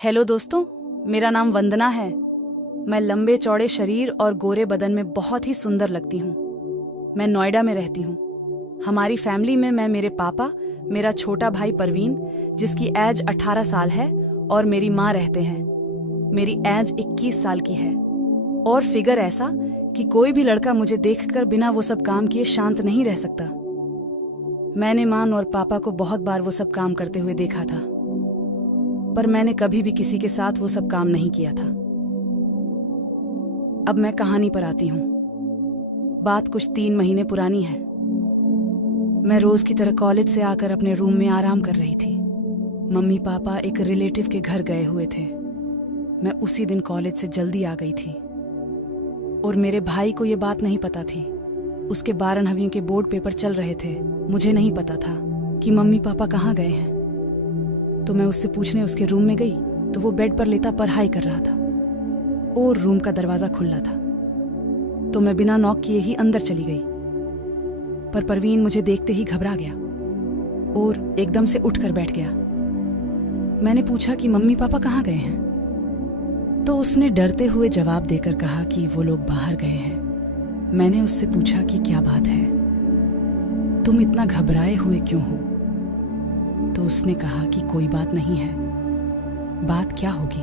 Hello दोस्तों, मेरा नाम वंदना है। मैं लंबे चौड़े शरीर और गोरे बदन में बहुत ही सुंदर लगती हूँ। मैं नोएडा में रहती हूँ। हमारी फैमिली में मैं, मेरे पापा, मेरा छोटा भाई परवीन जिसकी एज 18 साल है और मेरी माँ रहते हैं। मेरी एज 21 साल की है और फिगर ऐसा कि कोई भी लड़का मुझे देखकर बिना वो सब काम किए शांत नहीं रह सकता। मैंने माँ और पापा को बहुत बार वो सब काम करते हुए देखा था, पर मैंने कभी भी किसी के साथ वो सब काम नहीं किया था। अब मैं कहानी पर आती हूँ। बात कुछ 3 महीने पुरानी है। मैं रोज की तरह कॉलेज से आकर अपने रूम में आराम कर रही थी। मम्मी पापा एक रिलेटिव के घर गए हुए थे। मैं उसी दिन कॉलेज से जल्दी आ गई थी और मेरे भाई को ये बात नहीं पता थी। उसके 12वीं के बोर्ड पेपर चल रहे थे। मुझे नहीं पता था कि मम्मी पापा कहाँ गए हैं, तो मैं उससे पूछने उसके रूम में गई तो वो बेड पर लेटा पढ़ाई कर रहा था और रूम का दरवाजा खुला था। तो मैं बिना नॉक किए ही अंदर चली गई, पर परवीन मुझे देखते ही घबरा गया और एकदम से उठकर बैठ गया। मैंने पूछा कि मम्मी पापा कहाँ गए हैं, तो उसने डरते हुए जवाब देकर कहा कि वो लोग बाहर गए हैं। मैंने उससे पूछा कि क्या बात है, तुम इतना घबराए हुए क्यों हो? तो उसने कहा कि कोई बात नहीं है। बात क्या होगी?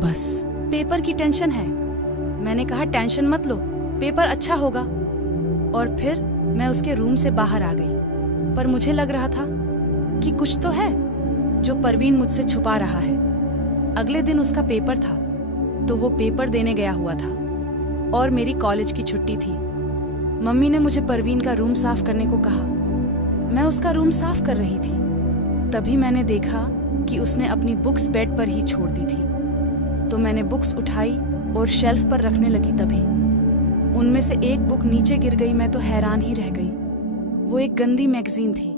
बस पेपर की टेंशन है। मैंने कहा टेंशन मत लो, पेपर अच्छा होगा। और फिर मैं उसके रूम से बाहर आ गई, पर मुझे लग रहा था कि कुछ तो है जो परवीन मुझसे छुपा रहा है। अगले दिन उसका पेपर था, तो वो पेपर देने गया हुआ था और मेरी कॉलेज की छुट्टी थी। मम्मी ने मुझे परवीन का रूम साफ करने को कहा। मैं उसका रूम साफ कर रही थी, तभी मैंने देखा कि उसने अपनी बुक्स बेड पर ही छोड़ दी थी। तो मैंने बुक्स उठाई और शेल्फ पर रखने लगी। तभी उनमें से एक बुक नीचे गिर गई। मैं तो हैरान ही रह गई। वो एक गंदी मैगजीन थी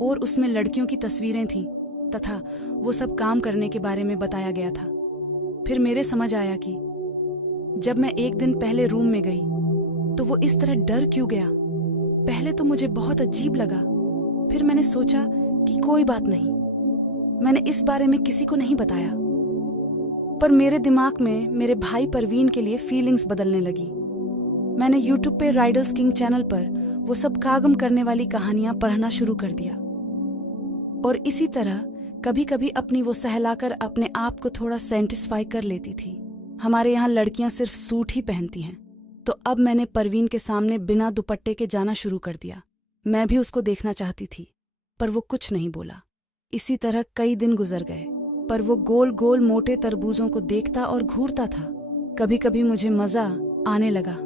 और उसमें लड़कियों की तस्वीरें थीं तथा वो सब काम करने के बारे में बताया गया था। फिर मेरे समझ आया कि जब मैं एक दिन पहले रूम में गई तो वो इस तरह डर क्यों गया। पहले तो मुझे बहुत अजीब लगा, फिर मैंने सोचा कि कोई बात नहीं। मैंने इस बारे में किसी को नहीं बताया, पर मेरे दिमाग में मेरे भाई परवीन के लिए फीलिंग्स बदलने लगी। मैंने यूट्यूब पे राइडल्स किंग चैनल पर वो सब कागम करने वाली कहानियां पढ़ना शुरू कर दिया और इसी तरह कभी कभी अपनी वो सहलाकर अपने आप को थोड़ा सेटिस्फाई कर लेती थी। हमारे यहाँ लड़कियां सिर्फ सूट ही पहनती हैं, तो अब मैंने परवीन के सामने बिना दुपट्टे के जाना शुरू कर दिया। मैं भी उसको देखना चाहती थी, पर वो कुछ नहीं बोला। इसी तरह कई दिन गुजर गए, पर वो गोल गोल मोटे तरबूजों को देखता और घूरता था। कभी कभी मुझे मजा आने लगा,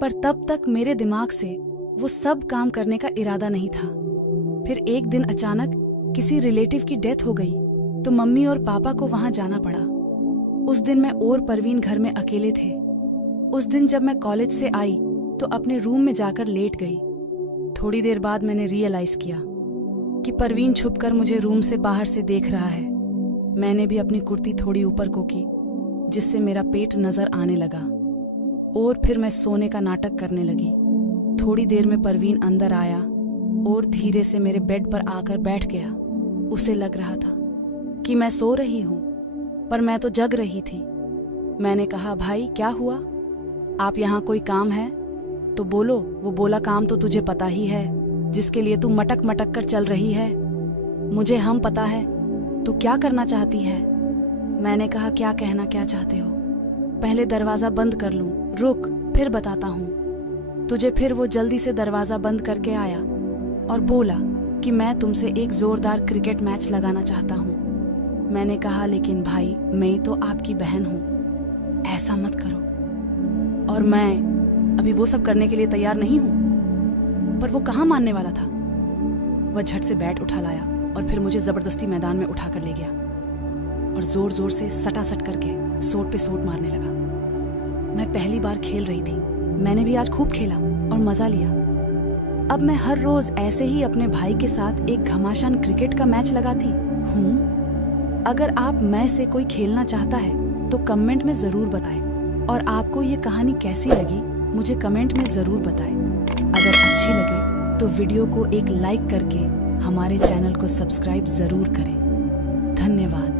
पर तब तक मेरे दिमाग से वो सब काम करने का इरादा नहीं था। फिर एक दिन अचानक किसी रिलेटिव की डेथ हो गई, तो मम्मी और पापा को वहां जाना पड़ा। उस दिन मैं और परवीन घर में अकेले थे। उस दिन जब मैं कॉलेज से आई तो अपने रूम में जाकर लेट गई। थोड़ी देर बाद मैंने रियलाइज किया कि परवीन छुपकर मुझे रूम से बाहर से देख रहा है। मैंने भी अपनी कुर्ती थोड़ी ऊपर को की, जिससे मेरा पेट नजर आने लगा और फिर मैं सोने का नाटक करने लगी। थोड़ी देर में परवीन अंदर आया और धीरे से मेरे बेड पर आकर बैठ गया। उसे लग रहा था कि मैं सो रही हूँ, पर मैं तो जग रही थी। मैंने कहा, भाई क्या हुआ? आप यहाँ कोई काम है तो बोलो। वो बोला, काम तो तुझे पता ही है, जिसके लिए तू मटक मटक कर चल रही है। मुझे हम पता है तू क्या करना चाहती है। मैंने कहा, क्या कहना क्या चाहते हो? पहले दरवाजा बंद कर लूं? रुक, फिर बताता हूँ तुझे। फिर वो जल्दी से दरवाजा बंद करके आया और बोला कि मैं तुमसे एक जोरदार क्रिकेट मैच लगाना चाहता हूँ। मैंने कहा, लेकिन भाई मैं तो आपकी बहन हूँ, ऐसा मत करो। और मैं अभी वो सब करने के लिए तैयार नहीं हूं। पर वो कहाँ मानने वाला था। वह झट से बैट उठा लाया और फिर मुझे जबरदस्ती मैदान में उठाकर ले गया और जोर जोर से सटासट करके सोट पे सोट मारने लगा। मैं पहली बार खेल रही थी। मैंने भी आज खूब खेला और मजा लिया। अब मैं हर रोज ऐसे ही अपने भाई के साथ एक घमासान क्रिकेट का मैच लगाती हूँ। अगर आप मैं से कोई खेलना चाहता है तो कमेंट में जरूर बताएं, और आपको ये कहानी कैसी लगी मुझे कमेंट में जरूर बताएं। अगर अच्छी लगे तो वीडियो को एक लाइक करके हमारे चैनल को सब्सक्राइब जरूर करें। धन्यवाद।